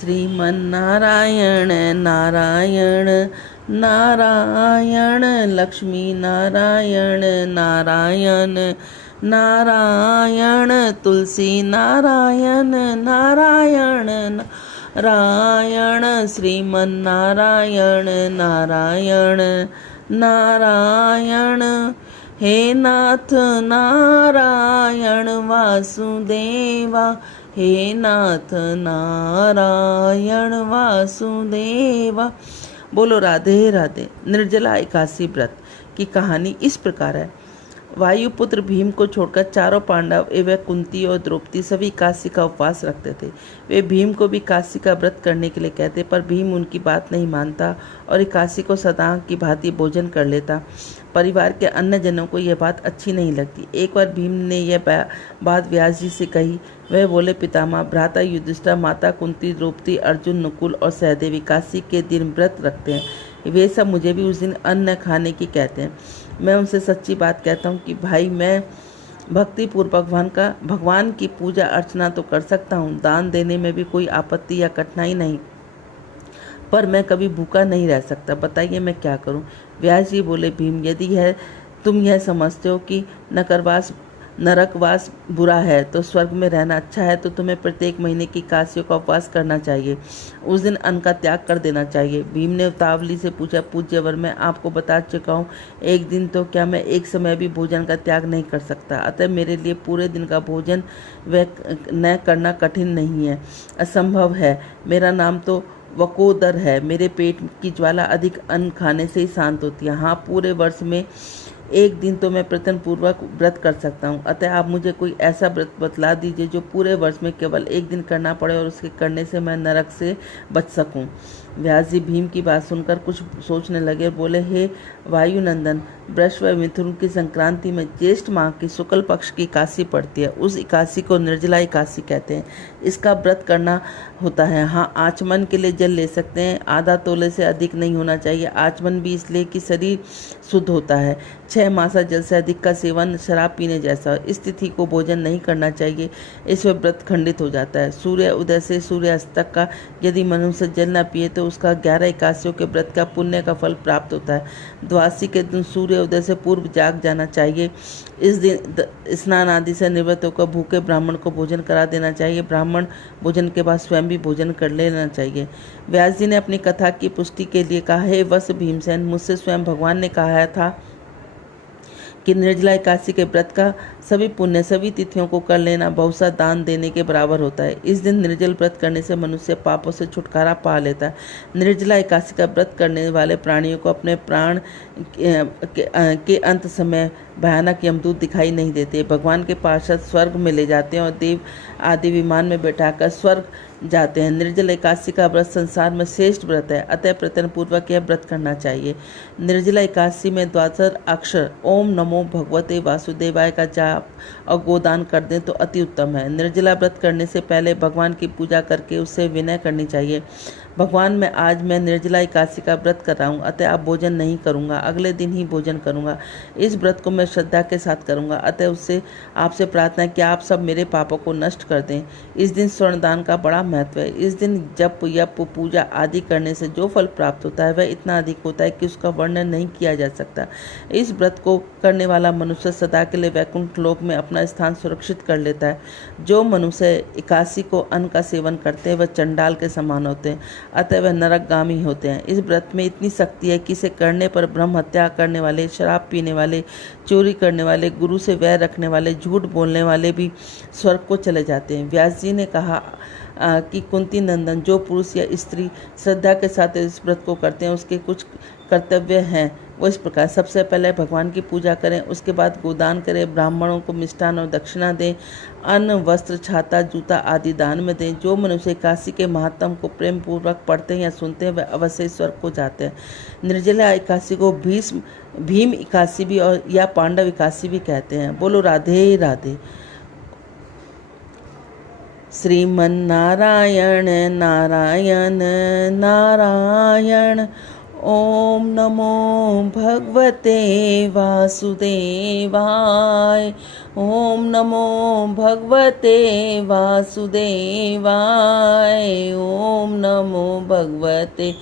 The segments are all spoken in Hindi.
श्रीमन्नारायण नारायण नारायण, लक्ष्मी नारायण नारायण नारायण, तुलसी नारायण नारायण नारायण, श्रीमन्नारायण नारायण नारायण। हे नाथ नारायण वासुदेवा, हे नाथ नारायण वासुदेवा। बोलो राधे राधे। निर्जला एकादशी व्रत की कहानी इस प्रकार है। वायुपुत्र भीम को छोड़कर चारों पांडव एवं कुंती और द्रौपदी सभी एकादशी का उपवास रखते थे। वे भीम को भी एकादशी का व्रत करने के लिए कहते, पर भीम उनकी बात नहीं मानता और एकादशी को सदा की भांति भोजन कर लेता। परिवार के अन्य जनों को यह बात अच्छी नहीं लगती। एक बार भीम ने यह बात व्यास जी से कही। वह बोले, पितामह, भ्राता युधिष्ठिर, माता कुंती, द्रौपदी, अर्जुन, नकुल और सहदेव एकादशी के दिन व्रत रखते हैं। वे सब मुझे भी उस दिन अन्न खाने की कहते हैं। मैं उनसे सच्ची बात कहता हूँ कि भाई, मैं भक्तिपूर्वक भगवान की पूजा अर्चना तो कर सकता हूँ, दान देने में भी कोई आपत्ति या कठिनाई नहीं, पर मैं कभी भूखा नहीं रह सकता। बताइए मैं क्या करूं? व्यास जी बोले, भीम, यदि तुम यह समझते हो कि नरकवास बुरा है तो स्वर्ग में रहना अच्छा है, तो तुम्हें प्रत्येक महीने की एकादशियों का उपवास करना चाहिए। उस दिन अन्न का त्याग कर देना चाहिए। भीम ने उतावली से पूछा, पूज्यवर, मैं आपको बता चुका हूँ, एक दिन तो क्या, मैं एक समय भी भोजन का त्याग नहीं कर सकता। अतः मेरे लिए पूरे दिन का भोजन न करना कठिन नहीं है, असंभव है। मेरा नाम तो वकोदर है। मेरे पेट की ज्वाला अधिक अन्न खाने से ही शांत होती है। हाँ, पूरे वर्ष में एक दिन तो मैं प्रयत्न पूर्वक व्रत कर सकता हूँ। अतः आप मुझे कोई ऐसा व्रत बतला दीजिए जो पूरे वर्ष में केवल एक दिन करना पड़े और उसके करने से मैं नरक से बच सकूँ। व्यास जी भीम की बात सुनकर कुछ सोचने लगे। बोले, हे वायुनंदन, वृष व मिथुन की संक्रांति में ज्येष्ठ माह की शुक्ल पक्ष की एकादशी पड़ती है। उस एकादशी को निर्जला एकादशी कहते हैं। इसका व्रत करना होता है। हाँ, आचमन के लिए जल ले सकते हैं। आधा तोले से अधिक नहीं होना चाहिए। आचमन भी इसलिए कि शरीर शुद्ध होता है। 6 मासा जल से अधिक का सेवन शराब पीने जैसा। इस तिथि को भोजन नहीं करना चाहिए, इसमें व्रत खंडित हो जाता है। सूर्य उदय से सूर्य अस्त तक का यदि मनुष्य जल न पिए तो उसका 11 एकादशियों के व्रत का पुण्य का फल प्राप्त होता है। द्वादशी के दिन सूर्य उदय से पूर्व जाग जाना चाहिए। इस दिन स्नान आदि से निवृत्त होकर भूखे ब्राह्मण को भोजन करा देना चाहिए। ब्राह्मण भोजन के बाद स्वयं भी भोजन कर लेना चाहिए। व्यास जी ने अपनी कथा की पुष्टि के लिए कहा, हे वत्स भीमसेन, मुझसे स्वयं भगवान ने कहा था कि निर्जला एकादशी के व्रत का सभी पुण्य सभी तिथियों को कर लेना बहुसा दान देने के बराबर होता है। इस दिन निर्जल व्रत करने से मनुष्य पापों से छुटकारा पा लेता है। निर्जला एकादशी का व्रत करने वाले प्राणियों को अपने प्राण के अंत समय भयानक यमदूत दिखाई नहीं देते। भगवान के पार्षद स्वर्ग में ले जाते हैं और देव आदि विमान में बैठाकर स्वर्ग जाते हैं। निर्जल एकादशी का व्रत संसार में श्रेष्ठ व्रत है, अतः प्रयत्न पूर्वक यह व्रत करना चाहिए। निर्जला एकादशी में 12 अक्षर ओम नमो भगवते वासुदेवाय का जाप और गोदान कर दें तो अति उत्तम है। निर्जला व्रत करने से पहले भगवान की पूजा करके उससे विनय करनी चाहिए। भगवान, आज मैं निर्जला एकादशी का व्रत कर रहा हूँ, अतः अब भोजन नहीं करूँगा, अगले दिन ही भोजन करूँगा। इस व्रत को मैं श्रद्धा के साथ करूँगा, अतः उससे आपसे प्रार्थना है कि आप सब मेरे पापों को नष्ट कर दें। इस दिन स्वर्णदान का बड़ा महत्व है। इस दिन जप यप पूजा आदि करने से जो फल प्राप्त होता है वह इतना अधिक होता है कि उसका वर्णन नहीं किया जा सकता। इस व्रत को करने वाला मनुष्य सदा के लिए वैकुंठ लोक में अपना स्थान सुरक्षित कर लेता है। जो मनुष्य एकादशी को अन्न का सेवन करते हैं वह चंडाल के समान होते हैं, अतः वह नरकगामी होते हैं। इस व्रत में इतनी शक्ति है कि इसे करने पर ब्रह्म हत्या करने वाले, शराब पीने वाले, चोरी करने वाले, गुरु से वैर रखने वाले, झूठ बोलने वाले भी स्वर्ग को चले जाते हैं। व्यास जी ने कहा कि कुंती नंदन, जो पुरुष या स्त्री श्रद्धा के साथ इस व्रत को करते हैं उसके कुछ कर्तव्य हैं। वो इस प्रकार, सबसे पहले भगवान की पूजा करें, उसके बाद गोदान करें, ब्राह्मणों को मिष्ठान और दक्षिणा दें, अन्न वस्त्र छाता जूता आदि दान में दें। जो मनुष्य एकादशी के महात्म को प्रेम पूर्वक पढ़ते हैं या सुनते हैं वह अवश्य स्वर्ग को जाते हैं। निर्जला एकादशी को भीम एकादशी भी और या पांडव एकादशी भी कहते हैं। बोलो राधे राधे। श्रीमन्नारायण नारायण नारायण, ओम नमो भगवते वासुदेवाय, ओम नमो भगवते वासुदेवाय, ओम नमो भगवते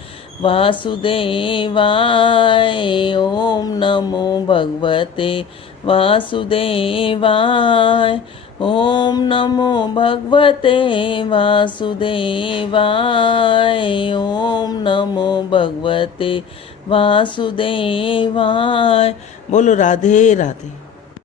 वासुदेवाय। ओम नमो भगवते वासुदेवाय। ओम नमो भगवते वासुदेवाय। ओम नमो भगवते वासुदेवाय। बोलो राधे राधे।